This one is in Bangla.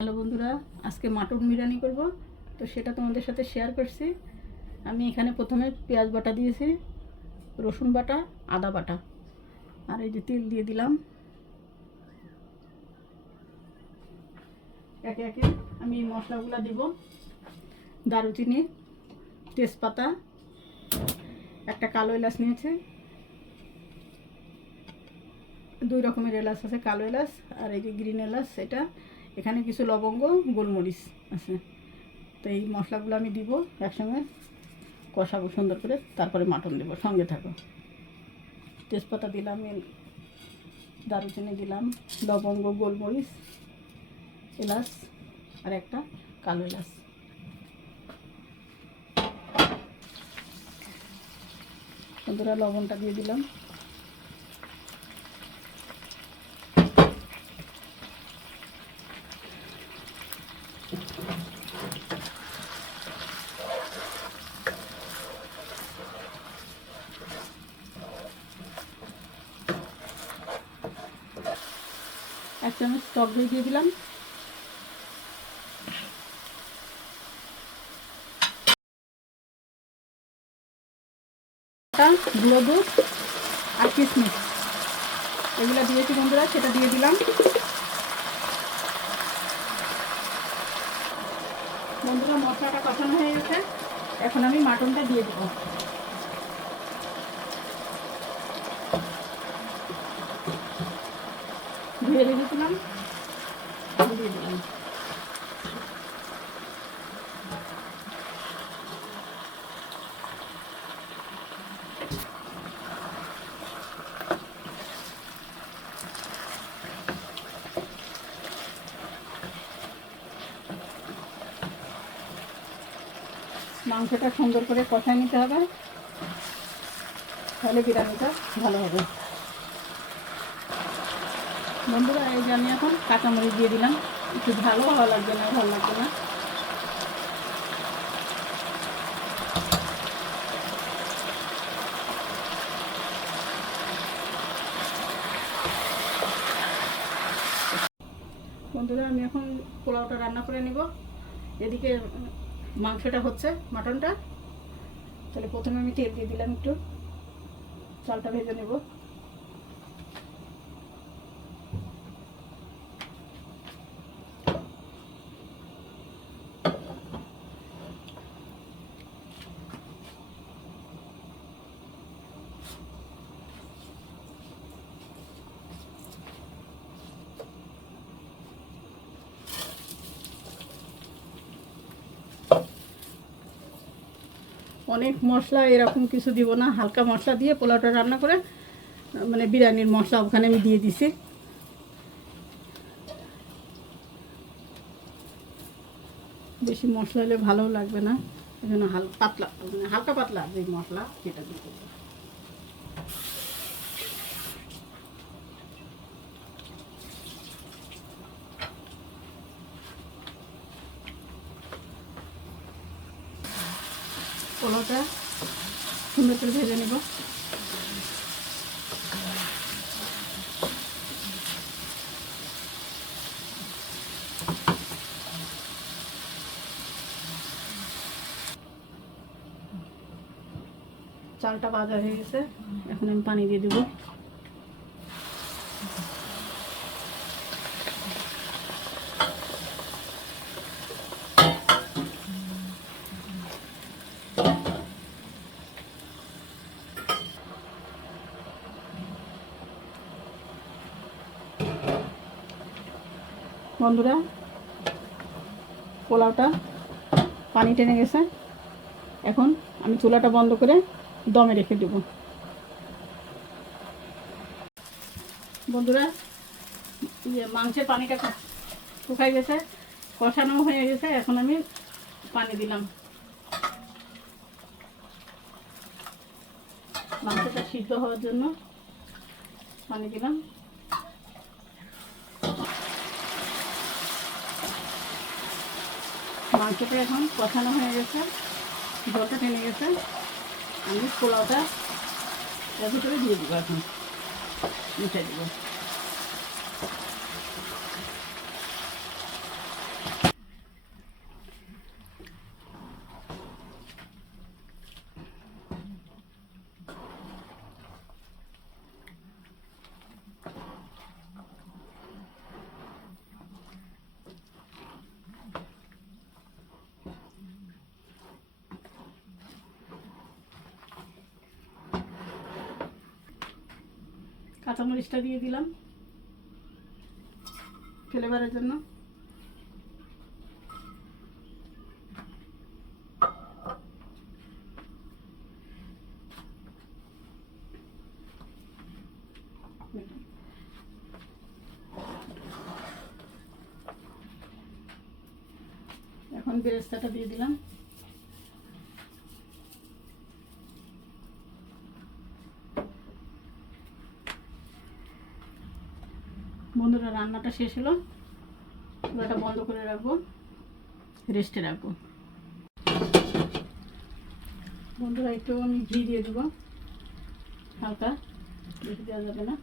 হ্যালো বন্ধুরা, আজকে মাটন বিরিয়ানি করব। তো সেটা তোমাদের সাথে শেয়ার করছি। আমি এখানে প্রথমে পেঁয়াজ বাটা দিয়েছি, রসুন বাটা, আদা বাটা, আর এই যে তেল দিয়ে দিলাম। একে একে আমি এই মশলাগুলো দিব। দারুচিনি, তেজপাতা, একটা কালো এলাচ নিয়েছে, 2 রকমের এলাচ আছে, কালো এলাচ আর এই যে গ্রিন এলাচ। এটা এখানে কিছু লবঙ্গ, গোলমরিচ আছে। তো এই মশলাগুলো আমি দিব, একসঙ্গে কষাবো সুন্দর করে, তারপরে মাটন দেবো। সঙ্গে থাকো। তেজপাতা দিলাম, দারুচিনি দিলাম, লবঙ্গ, গোলমরিচ, এলাচ আর একটা কালো এলাচ। বন্ধুরা, লবণটা দিয়ে দিলাম। এক চামচ টক দই দিয়ে দিলাম। গুঁড়ো দুধ আর কিশমিশ এগুলো দিয়েছি বন্ধুরা, সেটা দিয়ে দিলাম। বন্ধুরা, মশলাটা কষানো হয়ে গেছে, এখন আমি মাটনটা দিয়ে দেবো। ধুয়ে রেখেছিলাম, দিয়ে দিলাম। মাংসটা সুন্দর করে কষায় নিতে হবে, তাহলে বিরিয়ানিটা ভালো হবে। বন্ধুরা, এই যে আমি এখন কাঁচামরিচ দিয়ে দিলাম। একটু ভালো হওয়া লাগবে না, ভালো লাগবে না। বন্ধুরা, আমি এখন পোলাওটা রান্না করে নিব। এদিকে মাংসটা হচ্ছে, মাটনটা। তাহলে প্রথমে আমি তেল দিয়ে দিলাম, একটু চালটা ভেজে নেব। অনেক মশলা এরকম কিছু দিব না, হালকা মশলা দিয়ে পোলাওটা রান্না করে, মানে বিরিয়ানির মশলা ওখানে আমি দিয়ে দিছি। বেশি মশলা হলে ভালোও লাগবে না, এই জন্য পাতলা, মানে হালকা পাতলা যে মশলা সেটা দিয়ে দেবো। পোলাওটা সুন্দর করে ভেজে নেব। চালটা ভাজা হয়ে গেছে, এখন আমি পানি দিয়ে দেবো। বন্ধুরা, পোলাওটা পানি টেনে গেছে, এখন আমি চুলাটা বন্ধ করে দমে রেখে দেব। বন্ধুরা, মাংসের পানিটা শুকাই গেছে, কষানো হয়ে গেছে, এখন আমি পানি দিলাম। মাংসটা সিদ্ধ হওয়ার জন্য পানি দিলাম। মাংসটা এখন কষানো হয়ে গেছে, জলটা টেনে গেছে, আমি পোলাওটা এর ভিতরে দিয়ে দেবো। এখন মিশিয়ে দেবো। কাঁচামরিচটা দিয়ে দিলাম ফ্লেভারের জন্য। এখন বেরেস্তাটা দিয়ে দিলাম। বন্ধুরা রান্নাটা শেষ হলো, চুলাটা বন্ধ করে রাখবো, রেস্টে রাখবো। বন্ধুরা একটু আমি ঘি দিয়ে দেবো, হালকা, বেশি দেওয়া যাবে না।